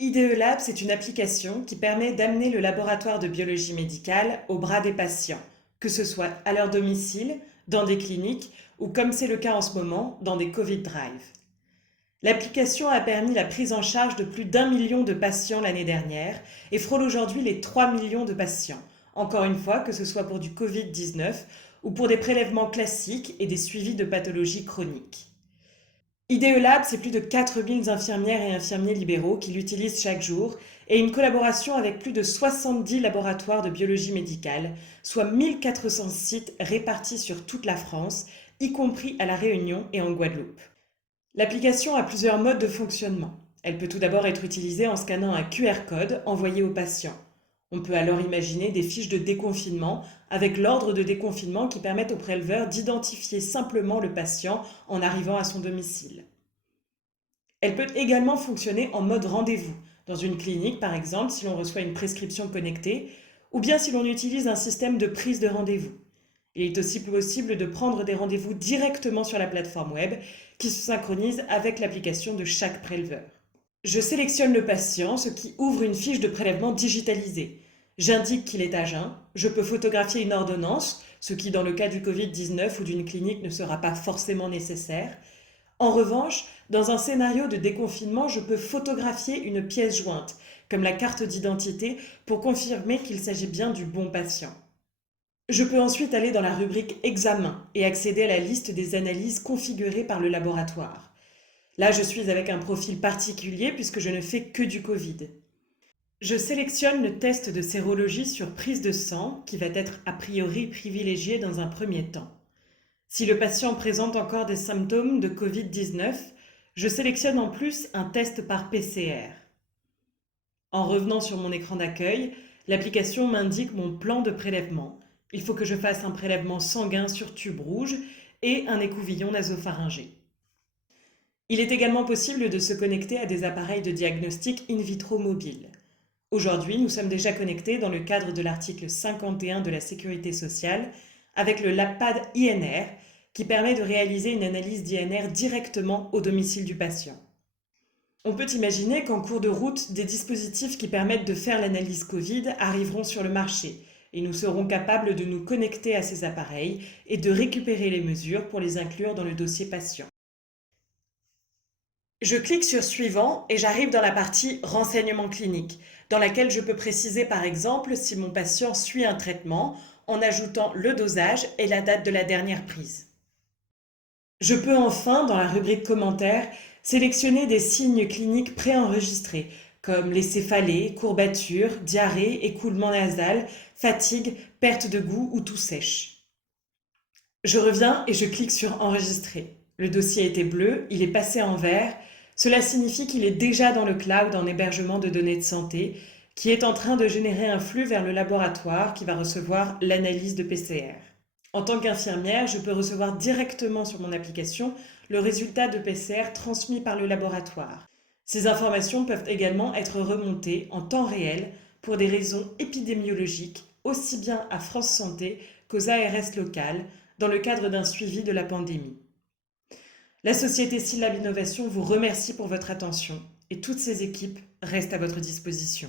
IDE Lab, c'est une application qui permet d'amener le laboratoire de biologie médicale au bras des patients, que ce soit à leur domicile, dans des cliniques ou comme c'est le cas en ce moment, dans des Covid Drive. L'application a permis la prise en charge de plus d'1 million de patients l'année dernière et frôle aujourd'hui les 3 millions de patients, encore une fois que ce soit pour du Covid-19 ou pour des prélèvements classiques et des suivis de pathologies chroniques. IDE Lab, c'est plus de 4000 infirmières et infirmiers libéraux qui l'utilisent chaque jour et une collaboration avec plus de 70 laboratoires de biologie médicale, soit 1400 sites répartis sur toute la France, y compris à La Réunion et en Guadeloupe. L'application a plusieurs modes de fonctionnement. Elle peut tout d'abord être utilisée en scannant un QR code envoyé au patient. On peut alors imaginer des fiches de déconfinement avec l'ordre de déconfinement qui permettent au préleveur d'identifier simplement le patient en arrivant à son domicile. Elle peut également fonctionner en mode rendez-vous, dans une clinique par exemple si l'on reçoit une prescription connectée, ou bien si l'on utilise un système de prise de rendez-vous. Il est aussi possible de prendre des rendez-vous directement sur la plateforme web qui se synchronise avec l'application de chaque préleveur. Je sélectionne le patient, ce qui ouvre une fiche de prélèvement digitalisée. J'indique qu'il est à jeun, je peux photographier une ordonnance, ce qui dans le cas du Covid-19 ou d'une clinique ne sera pas forcément nécessaire. En revanche, dans un scénario de déconfinement, je peux photographier une pièce jointe, comme la carte d'identité, pour confirmer qu'il s'agit bien du bon patient. Je peux ensuite aller dans la rubrique Examen et accéder à la liste des analyses configurées par le laboratoire. Là, je suis avec un profil particulier puisque je ne fais que du Covid. Je sélectionne le test de sérologie sur prise de sang qui va être a priori privilégié dans un premier temps. Si le patient présente encore des symptômes de Covid-19, je sélectionne en plus un test par PCR. En revenant sur mon écran d'accueil, l'application m'indique mon plan de prélèvement. Il faut que je fasse un prélèvement sanguin sur tube rouge et un écouvillon nasopharyngé. Il est également possible de se connecter à des appareils de diagnostic in vitro mobiles. Aujourd'hui, nous sommes déjà connectés dans le cadre de l'article 51 de la Sécurité sociale avec le LabPad INR qui permet de réaliser une analyse d'INR directement au domicile du patient. On peut imaginer qu'en cours de route, des dispositifs qui permettent de faire l'analyse Covid arriveront sur le marché et nous serons capables de nous connecter à ces appareils et de récupérer les mesures pour les inclure dans le dossier patient. Je clique sur Suivant et j'arrive dans la partie Renseignements cliniques, dans laquelle je peux préciser par exemple si mon patient suit un traitement en ajoutant le dosage et la date de la dernière prise. Je peux enfin, dans la rubrique Commentaires, sélectionner des signes cliniques préenregistrés, comme les céphalées, courbatures, diarrhée, écoulement nasal, fatigue, perte de goût ou toux sèche. Je reviens et je clique sur Enregistrer. Le dossier était bleu, il est passé en vert. Cela signifie qu'il est déjà dans le cloud en hébergement de données de santé, qui est en train de générer un flux vers le laboratoire qui va recevoir l'analyse de PCR. En tant qu'infirmière, je peux recevoir directement sur mon application le résultat de PCR transmis par le laboratoire. Ces informations peuvent également être remontées en temps réel pour des raisons épidémiologiques, aussi bien à France Santé qu'aux ARS locales, dans le cadre d'un suivi de la pandémie. La société Syllab Innovation vous remercie pour votre attention et toutes ses équipes restent à votre disposition.